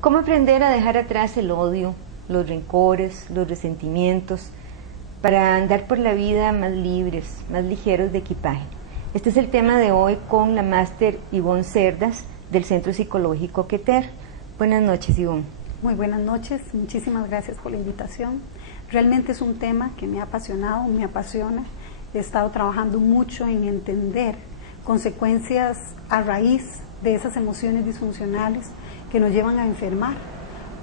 ¿Cómo aprender a dejar atrás el odio, los rencores, los resentimientos, para andar por la vida más libres, más ligeros de equipaje? Este es el tema de hoy con la máster Ivonne Cerdas del Centro Psicológico Queter. Buenas noches, Ivonne. Muy buenas noches, muchísimas gracias por la invitación. Realmente es un tema que me ha apasionado, me apasiona. He estado trabajando mucho en entender consecuencias a raíz de esas emociones disfuncionales que nos llevan a enfermar,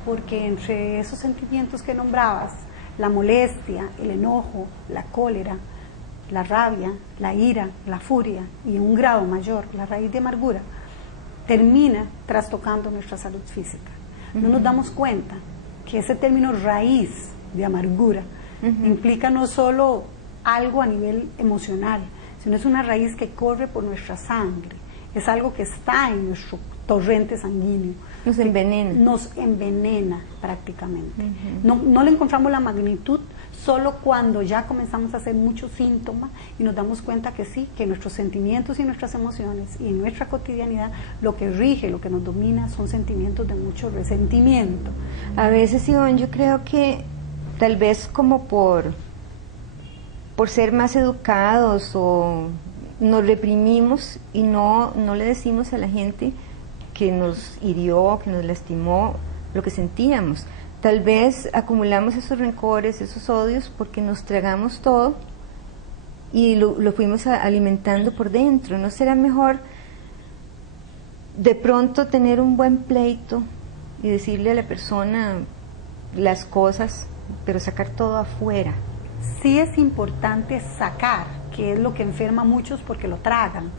porque entre esos sentimientos que nombrabas, la molestia, el enojo, la cólera, la rabia, la ira, la furia y en un grado mayor, la raíz de amargura, termina trastocando nuestra salud física. No nos damos cuenta que ese término raíz de amargura implica no solo algo a nivel emocional, sino es una raíz que corre por nuestra sangre, es algo que está en nuestro torrente sanguíneo. Nos envenena. Nos envenena prácticamente. No le encontramos la magnitud solo cuando ya comenzamos a hacer muchos síntomas y nos damos cuenta que sí, que nuestros sentimientos y nuestras emociones y en nuestra cotidianidad lo que rige, lo que nos domina son sentimientos de mucho resentimiento. A veces, Ivonne, yo creo que tal vez como por ser más educados o nos reprimimos y no le decimos a la gente que nos hirió, que nos lastimó, lo que sentíamos. Tal vez acumulamos esos rencores, esos odios, porque nos tragamos todo y lo fuimos alimentando por dentro. ¿No será mejor de pronto tener un buen pleito y decirle a la persona las cosas, pero sacar todo afuera? Sí es importante sacar, que es lo que enferma a muchos porque lo tragan.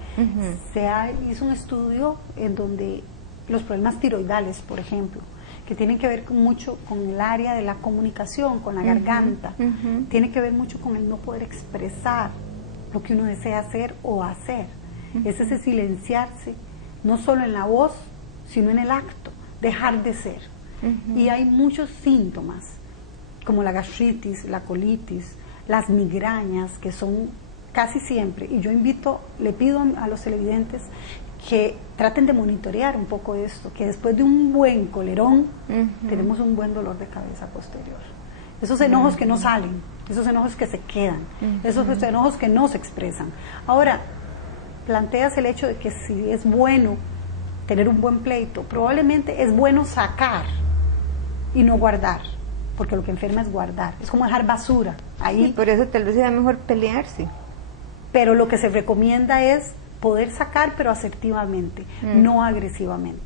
Hizo un estudio en donde los problemas tiroidales, por ejemplo, que tienen que ver mucho con el área de la comunicación, con la garganta, tiene que ver mucho con el no poder expresar lo que uno desea hacer o hacer. Es ese silenciarse, no solo en la voz, sino en el acto, dejar de ser. Y hay muchos síntomas, como la gastritis, la colitis, las migrañas, que son casi siempre, y yo le pido a los televidentes que traten de monitorear un poco esto, que después de un buen colerón tenemos un buen dolor de cabeza posterior. Esos enojos que no salen, esos enojos que se quedan, esos enojos que no se expresan. Ahora, planteas el hecho de que si es bueno tener un buen pleito, probablemente es bueno sacar y no guardar, porque lo que enferma es guardar, es como dejar basura ahí. Sí, por eso tal vez sea mejor pelearse. Pero lo que se recomienda es poder sacar, pero asertivamente, no agresivamente.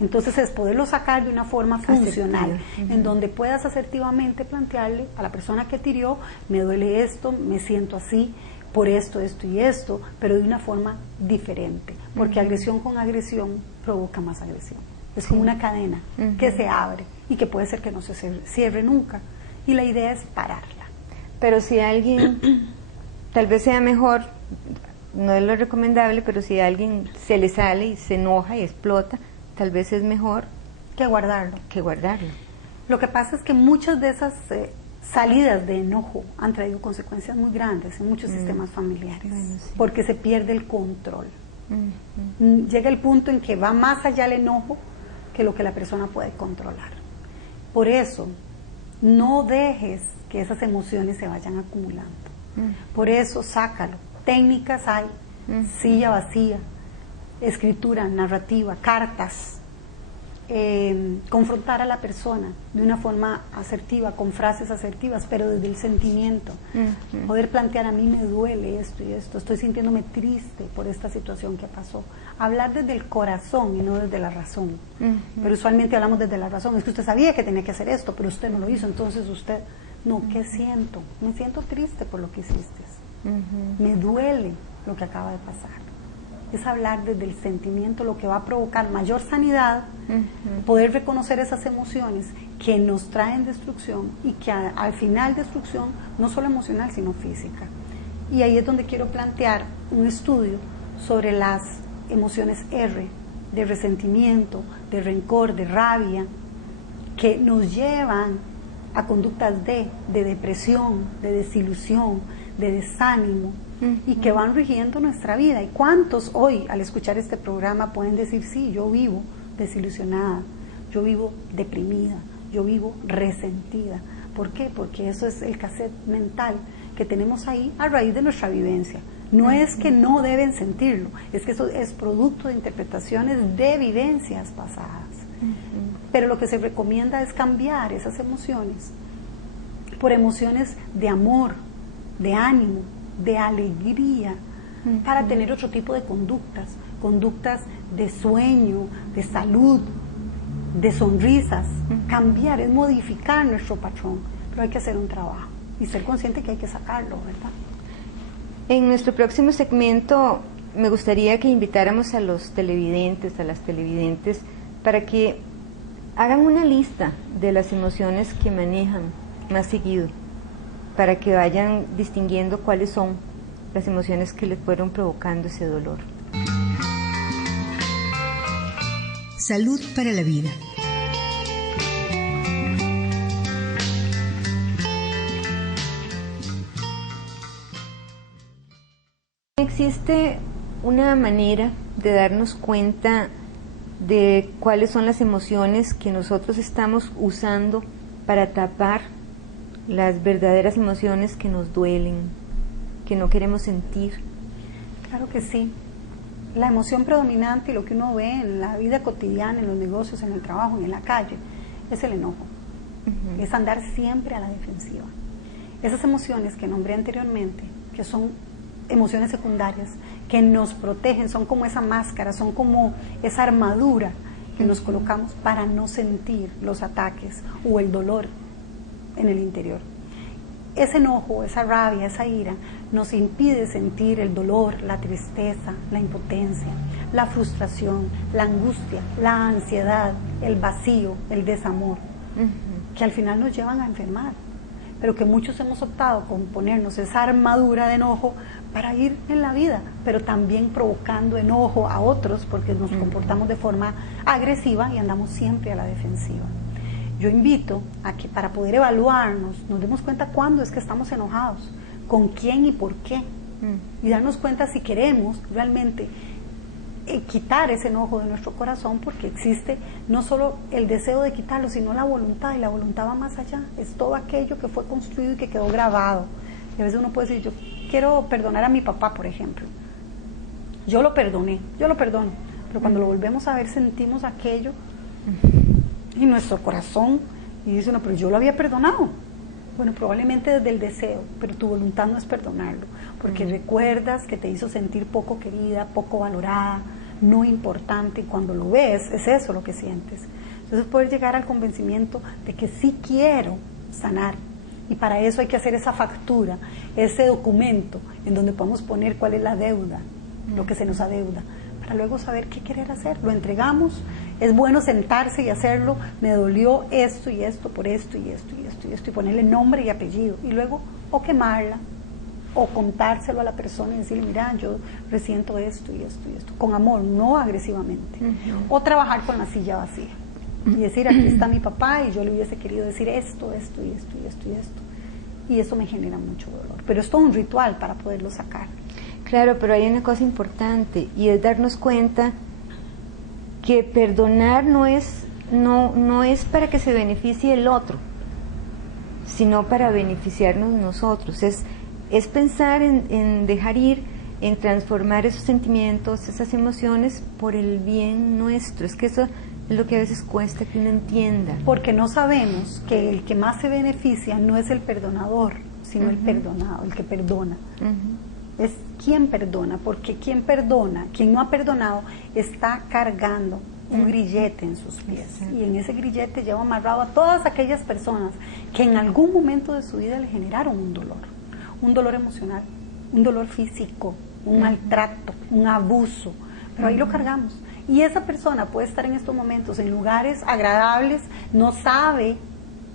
Entonces es poderlo sacar de una forma funcional, en donde puedas asertivamente plantearle a la persona que te hirió: me duele esto, me siento así, por esto, esto y esto, pero de una forma diferente, porque agresión con agresión provoca más agresión. Es como una cadena que se abre y que puede ser que no se cierre nunca, y la idea es pararla. Pero si alguien, tal vez sea mejor, no es lo recomendable, pero si a alguien se le sale y se enoja y explota, tal vez es mejor que guardarlo. Lo que pasa es que muchas de esas salidas de enojo han traído consecuencias muy grandes en muchos sistemas familiares, porque se pierde el control. Llega el punto en que va más allá el enojo que lo que la persona puede controlar. Por eso, no dejes que esas emociones se vayan acumulando. Por eso, sácalo. Técnicas hay, silla vacía, escritura, narrativa, cartas, confrontar a la persona de una forma asertiva, con frases asertivas, pero desde el sentimiento. Poder plantear: a mí me duele esto y esto, estoy sintiéndome triste por esta situación que pasó. Hablar desde el corazón y no desde la razón. Pero usualmente hablamos desde la razón: es que usted sabía que tenía que hacer esto, pero usted no lo hizo, entonces usted... No, ¿qué siento? Me siento triste por lo que hiciste. Me duele lo que acaba de pasar. Es hablar desde el sentimiento, lo que va a provocar mayor sanidad, poder reconocer esas emociones que nos traen destrucción y que al final destrucción no solo emocional sino física. Y ahí es donde quiero plantear un estudio sobre las emociones R, de resentimiento, de rencor, de rabia, que nos llevan a conductas de depresión, de desilusión, de desánimo, y que van rigiendo nuestra vida. ¿Y cuántos hoy, al escuchar este programa, pueden decir: sí, yo vivo desilusionada, yo vivo deprimida, yo vivo resentida. ¿Por qué? Porque eso es el cassette mental que tenemos ahí a raíz de nuestra vivencia. No es que no deben sentirlo, es que eso es producto de interpretaciones de vivencias pasadas. Pero lo que se recomienda es cambiar esas emociones por emociones de amor, de ánimo, de alegría, para tener otro tipo de conductas de sueño, de salud, de sonrisas. Cambiar es modificar nuestro patrón, pero hay que hacer un trabajo y ser consciente que hay que sacarlo, ¿verdad? En nuestro próximo segmento me gustaría que invitáramos a los televidentes, a las televidentes, para que hagan una lista de las emociones que manejan más seguido, para que vayan distinguiendo cuáles son las emociones que les fueron provocando ese dolor. Salud para la vida. ¿Existe una manera de darnos cuenta de cuáles son las emociones que nosotros estamos usando para tapar las verdaderas emociones que nos duelen, que no queremos sentir? Claro que sí. La emoción predominante y lo que uno ve en la vida cotidiana, en los negocios, en el trabajo, en la calle, es el enojo. Es andar siempre a la defensiva. Esas emociones que nombré anteriormente, que son emociones secundarias, que nos protegen, son como esa máscara, son como esa armadura que nos colocamos para no sentir los ataques o el dolor en el interior. Ese enojo, esa rabia, esa ira nos impide sentir el dolor, la tristeza, la impotencia, la frustración, la angustia, la ansiedad, el vacío, el desamor, que al final nos llevan a enfermar, pero que muchos hemos optado con ponernos esa armadura de enojo para ir en la vida, pero también provocando enojo a otros porque nos comportamos de forma agresiva y andamos siempre a la defensiva. Yo invito a que para poder evaluarnos, nos demos cuenta cuándo es que estamos enojados, con quién y por qué, y darnos cuenta si queremos realmente quitar ese enojo de nuestro corazón, porque existe no solo el deseo de quitarlo, sino la voluntad, y la voluntad va más allá, es todo aquello que fue construido y que quedó grabado. Y a veces uno puede decir, yo quiero perdonar a mi papá, por ejemplo, yo lo perdoné, yo lo perdono, pero cuando lo volvemos a ver sentimos aquello y nuestro corazón, y dice uno, pero yo lo había perdonado. Bueno, probablemente desde el deseo, pero tu voluntad no es perdonarlo, porque recuerdas que te hizo sentir poco querida, poco valorada, no importante, y cuando lo ves, es eso lo que sientes. Entonces poder llegar al convencimiento de que sí quiero sanar, y para eso hay que hacer esa factura, ese documento, en donde podemos poner cuál es la deuda, lo que se nos adeuda, para luego saber qué querer hacer. Lo entregamos, es bueno sentarse y hacerlo, me dolió esto y esto, por esto y esto y esto y esto, y ponerle nombre y apellido, y luego o quemarla, o contárselo a la persona y decirle, mira, yo resiento esto y esto y esto, con amor, no agresivamente, o trabajar con la silla vacía, y decir, aquí está mi papá, y yo le hubiese querido decir esto, esto y esto y esto y esto, y eso me genera mucho dolor, pero es todo un ritual para poderlo sacar. Claro, pero hay una cosa importante, y es darnos cuenta que perdonar no es para que se beneficie el otro, sino para beneficiarnos nosotros. Es pensar en dejar ir, en transformar esos sentimientos, esas emociones por el bien nuestro. Es que eso es lo que a veces cuesta que uno entienda. Porque no sabemos que el que más se beneficia no es el perdonador, sino el perdonado, el que perdona. Es quien perdona, porque quien perdona, quien no ha perdonado, está cargando un grillete en sus pies. Y en ese grillete lleva amarrado a todas aquellas personas que en algún momento de su vida le generaron un dolor emocional, un dolor físico, un maltrato, un abuso, pero ahí lo cargamos. Y esa persona puede estar en estos momentos en lugares agradables, no sabe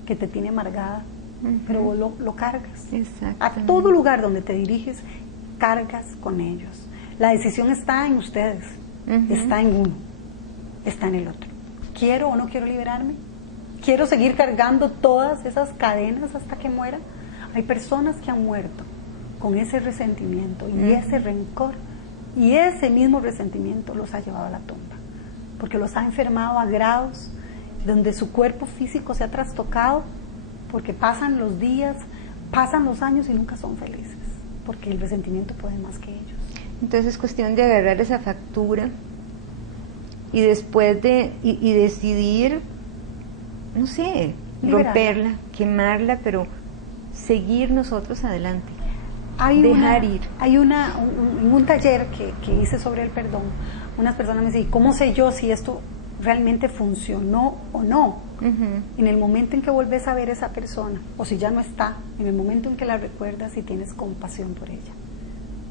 que te tiene amargada, pero vos lo cargas. A todo lugar donde te diriges, cargas con ellos. La decisión está en ustedes, está en uno, está en el otro. ¿Quiero o no quiero liberarme? ¿Quiero seguir cargando todas esas cadenas hasta que muera? Hay personas que han muerto con ese resentimiento y ese rencor, y ese mismo resentimiento los ha llevado a la tumba, porque los ha enfermado a grados donde su cuerpo físico se ha trastocado, porque pasan los días, pasan los años y nunca son felices, porque el resentimiento puede más que ellos. Entonces es cuestión de agarrar esa factura y después y decidir, no sé, liberarla, romperla, quemarla, pero seguir nosotros adelante. Dejar ir. Hay en un taller que hice sobre el perdón, unas personas me decían, ¿cómo sé yo si esto realmente funcionó o no? En el momento en que vuelves a ver a esa persona, o si ya no está, en el momento en que la recuerdas y tienes compasión por ella,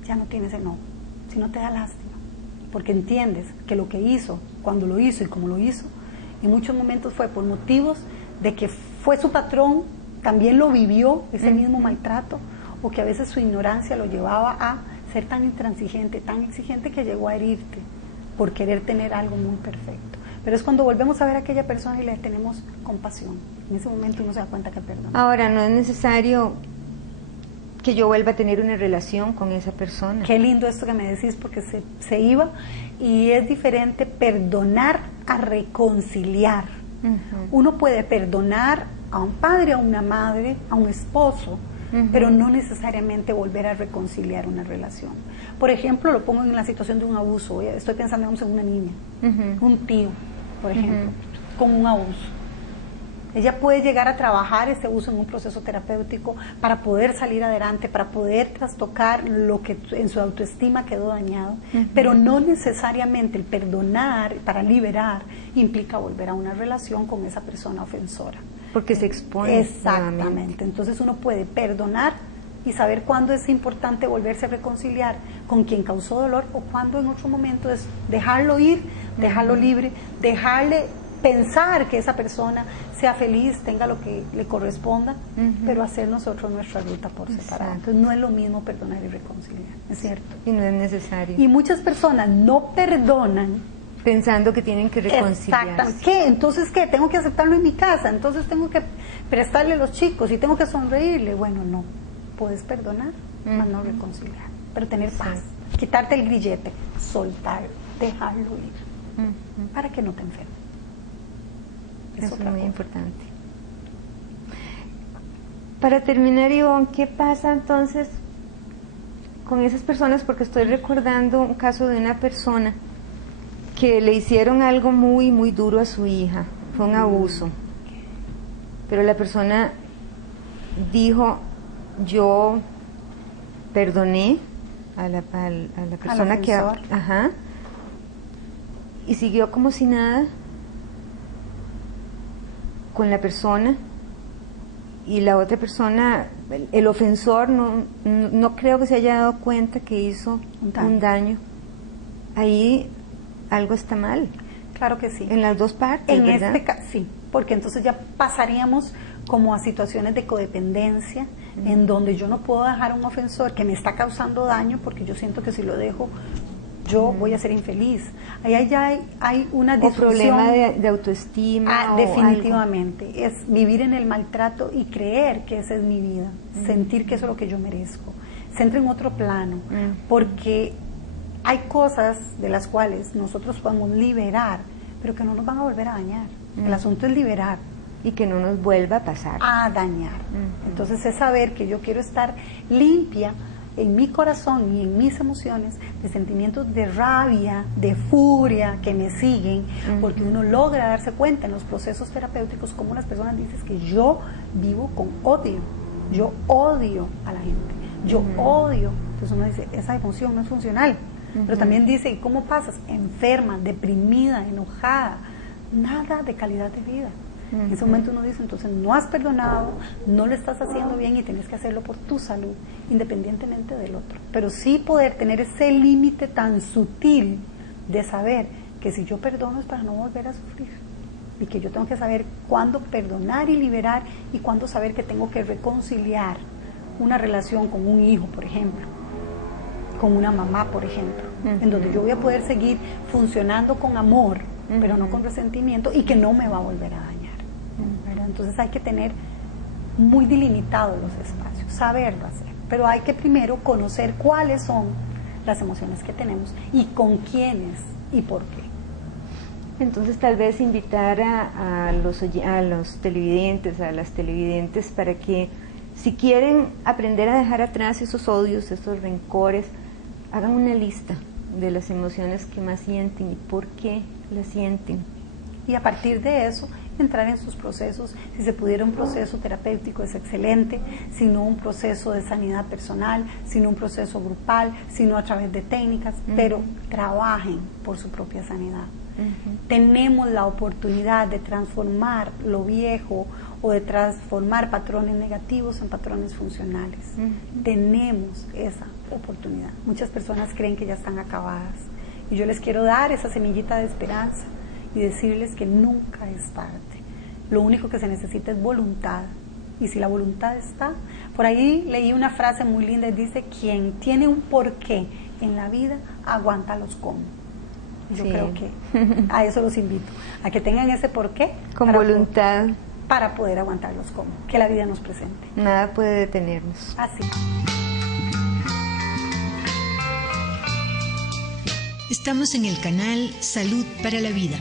ya no tienes enojo, sino te da lástima, porque entiendes que lo que hizo, cuando lo hizo y como lo hizo, en muchos momentos fue por motivos de que fue su patrón, también lo vivió, ese mismo maltrato, o que a veces su ignorancia lo llevaba a ser tan intransigente, tan exigente, que llegó a herirte por querer tener algo muy perfecto. Pero es cuando volvemos a ver a aquella persona y le tenemos compasión. En ese momento uno se da cuenta que perdona. Ahora, no es necesario que yo vuelva a tener una relación con esa persona. Qué lindo esto que me decís, porque se iba, y es diferente perdonar a reconciliar. Uno puede perdonar a un padre, a una madre, a un esposo, pero no necesariamente volver a reconciliar una relación. Por ejemplo, lo pongo en la situación de un abuso. Estoy pensando en una niña, un tío, por ejemplo, con un abuso. Ella puede llegar a trabajar ese abuso en un proceso terapéutico para poder salir adelante, para poder trastocar lo que en su autoestima quedó dañado, pero no necesariamente el perdonar para liberar implica volver a una relación con esa persona ofensora. Porque se expone. Exactamente. Nuevamente. Entonces uno puede perdonar y saber cuándo es importante volverse a reconciliar con quien causó dolor, o cuándo en otro momento es dejarlo ir, dejarlo libre, dejarle pensar que esa persona sea feliz, tenga lo que le corresponda, pero hacer nosotros nuestra ruta por separado. Entonces no es lo mismo perdonar y reconciliar, ¿es cierto? Y no es necesario. Y muchas personas no perdonan pensando que tienen que reconciliarse. Exactamente. ¿Qué? Entonces, ¿qué? Tengo que aceptarlo en mi casa, entonces tengo que prestarle a los chicos y tengo que sonreírle. Bueno, no. Puedes perdonar, mas no reconciliar. Pero tener paz. Quitarte el grillete, soltar, dejarlo ir. Para que no te enfermes. Eso es muy importante. Para terminar, Ivonne, ¿qué pasa entonces con esas personas? Porque estoy recordando un caso de una persona que le hicieron algo muy, muy duro a su hija. Fue un abuso. Pero la persona dijo, yo perdoné a la persona que... Ajá. Y siguió como si nada con la persona, y la otra persona, el ofensor, no creo que se haya dado cuenta que hizo un daño. Ahí algo está mal. Claro que sí. En las dos partes, en ¿verdad? este caso, sí, porque entonces ya pasaríamos como a situaciones de codependencia, en donde yo no puedo dejar a un ofensor que me está causando daño, porque yo siento que si lo dejo, yo voy a ser infeliz. Ahí ya hay una disfunción. O problema de autoestima. Definitivamente. Algo. Es vivir en el maltrato y creer que esa es mi vida, sentir que eso es lo que yo merezco. Se entra en otro plano, porque hay cosas de las cuales nosotros podemos liberar, pero que no nos van a volver a dañar. El asunto es liberar. Y que no nos vuelva a pasar. A dañar. Entonces es saber que yo quiero estar limpia en mi corazón y en mis emociones de sentimientos de rabia, de furia que me siguen, porque uno logra darse cuenta en los procesos terapéuticos como las personas dicen que yo vivo con odio, yo odio a la gente, yo odio. Entonces uno dice, esa emoción no es funcional, pero también dice, ¿cómo pasas? Enferma, deprimida, enojada, nada de calidad de vida. En ese momento uno dice, entonces no has perdonado, no lo estás haciendo bien y tienes que hacerlo por tu salud, independientemente del otro. Pero sí poder tener ese límite tan sutil de saber que si yo perdono es para no volver a sufrir. Y que yo tengo que saber cuándo perdonar y liberar, y cuándo saber que tengo que reconciliar una relación con un hijo, por ejemplo, con una mamá, por ejemplo, en donde yo voy a poder seguir funcionando con amor, pero no con resentimiento, y que no me va a volver a dañar. Entonces hay que tener muy delimitados los espacios, saberlo hacer, pero hay que primero conocer cuáles son las emociones que tenemos y con quiénes y por qué. Entonces tal vez invitar a los televidentes, a las televidentes, para que si quieren aprender a dejar atrás esos odios, esos rencores, hagan una lista de las emociones que más sienten y por qué las sienten. Y a partir de eso, entrar en sus procesos. Si se pudiera un proceso terapéutico es excelente, si no un proceso de sanidad personal, si no un proceso grupal, si no a través de técnicas, pero trabajen por su propia sanidad. Tenemos la oportunidad de transformar lo viejo o de transformar patrones negativos en patrones funcionales. Tenemos esa oportunidad. Muchas personas creen que ya están acabadas y yo les quiero dar esa semillita de esperanza y decirles que nunca es tarde. Lo único que se necesita es voluntad, y si la voluntad está, por ahí leí una frase muy linda y dice: quien tiene un porqué en la vida aguanta los cómo. Yo creo que a eso los invito, a que tengan ese porqué con voluntad para poder aguantar los cómo que la vida nos presente. Nada puede detenernos. Así. Estamos en el canal Salud para la Vida.